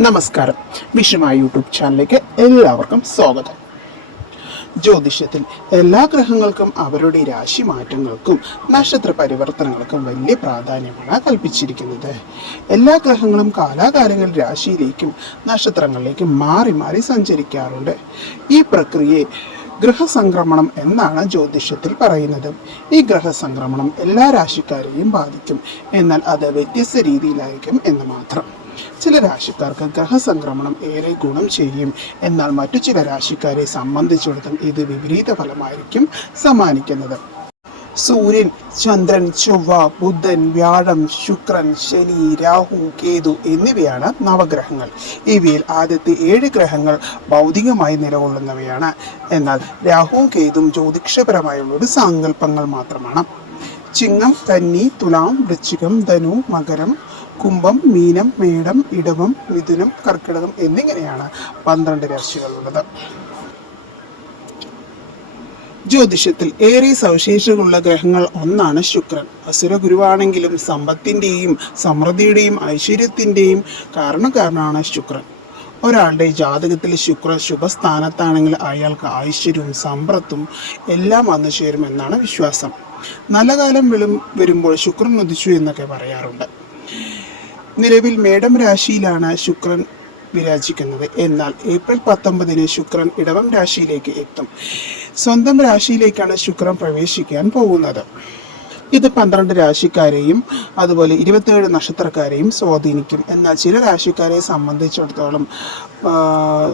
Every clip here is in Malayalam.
നമസ്കാരം. വിഷുമായ യൂട്യൂബ് ചാനലിലേക്ക് എല്ലാവർക്കും സ്വാഗതം. ജ്യോതിഷത്തിൽ എല്ലാ ഗ്രഹങ്ങൾക്കും അവരുടെ രാശി മാറ്റങ്ങൾക്കും നക്ഷത്ര പരിവർത്തനങ്ങൾക്കും വലിയ പ്രാധാന്യമാണ് കൽപ്പിച്ചിരിക്കുന്നത്. എല്ലാ ഗ്രഹങ്ങളും കാലാകാലങ്ങളിൽ രാശിയിലേക്കും നക്ഷത്രങ്ങളിലേക്കും മാറി മാറി സഞ്ചരിക്കാറുണ്ട്. ഈ പ്രക്രിയയെ ഗ്രഹസംക്രമണം എന്നാണ് ജ്യോതിഷത്തിൽ പറയുന്നത്. ഈ ഗ്രഹസംക്രമണം എല്ലാ രാശിക്കാരെയും ബാധിക്കും, എന്നാൽ അത് വ്യത്യസ്ത രീതിയിലായിരിക്കും എന്ന് മാത്രം. ചില രാശിക്കാർക്ക് ഗ്രഹസംക്രമണം ഏറെ ഗുണം ചെയ്യും, എന്നാൽ മറ്റു ചില രാശിക്കാരെ സംബന്ധിച്ചിടത്തോളം ഇത് വിപരീത ഫലമായിരിക്കും സമ്മാനിക്കുന്നത്. സൂര്യൻ, ചന്ദ്രൻ, ചൊവ്വ, ബുധൻ, വ്യാഴം, ശുക്രൻ, ശനി, രാഹു, കേതു എന്നിവയാണ് നവഗ്രഹങ്ങൾ. ഇവയിൽ ആദ്യത്തെ 7 ഗ്രഹങ്ങൾ ഭൗതികമായി നിലകൊള്ളുന്നവയാണ്. എന്നാൽ രാഹുവും കേതുവും ജ്യോതിഷപരമായുള്ള ഒരു സങ്കല്പങ്ങൾ മാത്രമാണ്. ചിങ്ങം, കന്നി, തുലാം, വൃശ്ചികം, ധനു, മകരം, കുംഭം, മീനം, മേടം, ഇടവം, മിഥുനം, കർക്കിടകം എന്നിങ്ങനെയാണ് 12 രാശികളുള്ളത്. ജ്യോതിഷത്തിൽ ഏറെ സവിശേഷതകളുള്ള ഗ്രഹങ്ങൾ ഒന്നാണ് ശുക്രൻ. അസുര ഗുരുവാണെങ്കിലും സമ്പത്തിൻ്റെയും സമൃദ്ധിയുടെയും ഐശ്വര്യത്തിൻ്റെയും കാരണക്കാരനാണ് ശുക്രൻ. ഒരാളുടെ ജാതകത്തിൽ ശുക്രൻ ശുഭസ്ഥാനത്താണെങ്കിൽ അയാൾക്ക് ഐശ്വര്യവും സമ്പത്തും എല്ലാം വന്നു ചേരുമെന്നാണ് വിശ്വാസം. നല്ല കാലം വരുമ്പോൾ ശുക്രൻ ഉദിച്ചു എന്നൊക്കെ പറയാറുണ്ട്. നിലവിൽ മേടം രാശിയിലാണ് ശുക്രൻ വിരാജിക്കുന്നത്. എന്നാൽ ഏപ്രിൽ 19 ശുക്രൻ ഇടവം രാശിയിലേക്ക് എത്തും. സ്വന്തം രാശിയിലേക്കാണ് ശുക്രൻ പ്രവേശിക്കാൻ പോകുന്നത്. ഇത് 12 രാശിക്കാരെയും അതുപോലെ 27 നക്ഷത്രക്കാരെയും സ്വാധീനിക്കും. എന്നാൽ ചില രാശിക്കാരെ സംബന്ധിച്ചിടത്തോളം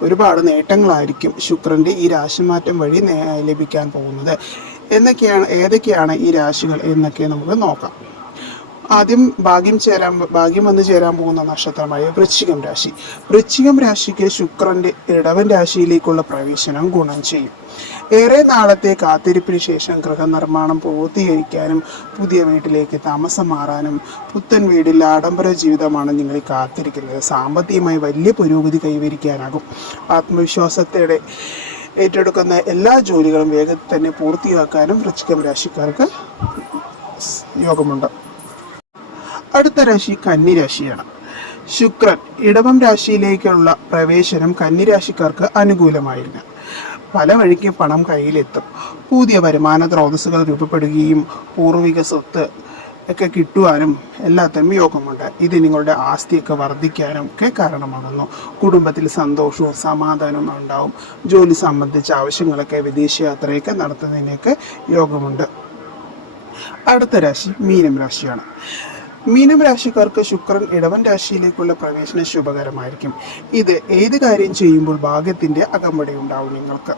ഒരുപാട് നേട്ടങ്ങളായിരിക്കും ശുക്രൻ്റെ ഈ രാശിമാറ്റം വഴി ലഭിക്കാൻ പോകുന്നത്. ഏതൊക്കെയാണ് ഈ രാശികൾ എന്നൊക്കെ നമുക്ക് നോക്കാം. ആദ്യം ഭാഗ്യം വന്നു ചേരാൻ പോകുന്ന നക്ഷത്രമായ വൃശ്ചികം രാശി. വൃശ്ചികം രാശിക്ക് ശുക്രന്റെ ഇടവൻ രാശിയിലേക്കുള്ള പ്രവേശനം ഗുണം ചെയ്യും. ഏറെ നാളത്തെ കാത്തിരിപ്പിന് ശേഷം ഗൃഹനിർമ്മാണം പൂർത്തീകരിക്കാനും പുതിയ വീട്ടിലേക്ക് താമസം മാറാനും പുത്തൻ വീട്ടിൽ ആഡംബര ജീവിതമാണ് നിങ്ങളെ കാത്തിരിക്കുന്നത്. സാമ്പത്തികമായി വലിയ പുരോഗതി കൈവരിക്കാനാകും. ആത്മവിശ്വാസത്തോടെ ഏറ്റെടുക്കുന്ന എല്ലാ ജോലികളും വേഗത്തിൽ തന്നെ പൂർത്തിയാക്കാനും വൃശ്ചികം രാശിക്കാർക്ക് യോഗമുണ്ട്. അടുത്ത രാശി കന്നിരാശിയാണ്. ശുക്രൻ ഇടവം രാശിയിലേക്കുള്ള പ്രവേശനം കന്നിരാശിക്കാർക്ക് അനുകൂലമായിരുന്നു. പല വഴിക്ക് പണം കയ്യിലെത്തും. പുതിയ വരുമാന സ്രോതസ്സുകൾ രൂപപ്പെടുകയും പൂർവിക സ്വത്ത് ഒക്കെ കിട്ടുവാനും എല്ലാത്തിനും യോഗമുണ്ട്. ഇത് നിങ്ങളുടെ ആസ്തിയൊക്കെ വർദ്ധിക്കാനും ഒക്കെ കാരണമാകുന്നു. കുടുംബത്തിൽ സന്തോഷവും സമാധാനവും ഉണ്ടാവും. ജോലി സംബന്ധിച്ച ആവശ്യങ്ങളൊക്കെ വിദേശയാത്രയൊക്കെ നടത്തുന്നതിനൊക്കെ യോഗമുണ്ട്. അടുത്ത രാശി മീനം രാശിയാണ്. മീനം രാശിക്കാർക്ക് ശുക്രൻ ഇടവൻ രാശിയിലേക്കുള്ള പ്രവേശനം ശുഭകരമായിരിക്കും. ഇത് ഏത് കാര്യം ചെയ്യുമ്പോൾ ഭാഗ്യത്തിൻ്റെ അകമ്പടി ഉണ്ടാവും. നിങ്ങൾക്ക്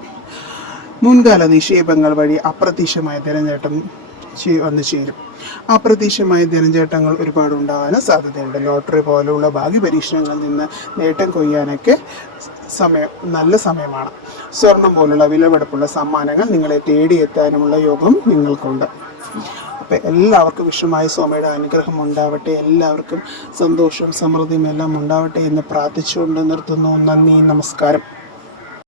മുൻകാല നിക്ഷേപങ്ങൾ വഴി അപ്രതീക്ഷിതമായ ധനനേട്ടം വന്നു ചേരും. അപ്രതീക്ഷിതമായ ധനനേട്ടങ്ങൾ ഒരുപാട് ഉണ്ടാകാനും സാധ്യതയുണ്ട്. ലോട്ടറി പോലുള്ള ഭാഗ്യ പരീക്ഷണങ്ങളിൽ നിന്ന് നേട്ടം കൊയ്യാനൊക്കെ നല്ല സമയമാണ്. സ്വർണം പോലുള്ള വിലപിടിപ്പുള്ള സമ്മാനങ്ങൾ നിങ്ങളെ തേടിയെത്താനുമുള്ള യോഗം നിങ്ങൾക്കുണ്ട്. അപ്പം എല്ലാവർക്കും വിഷുമായ സ്വാമിയുടെ അനുഗ്രഹം ഉണ്ടാവട്ടെ. എല്ലാവർക്കും സന്തോഷവും സമൃദ്ധിയും എല്ലാം ഉണ്ടാവട്ടെ എന്ന് പ്രാർത്ഥിച്ചുകൊണ്ട് നിർത്തുന്നു. നന്ദി, നമസ്കാരം.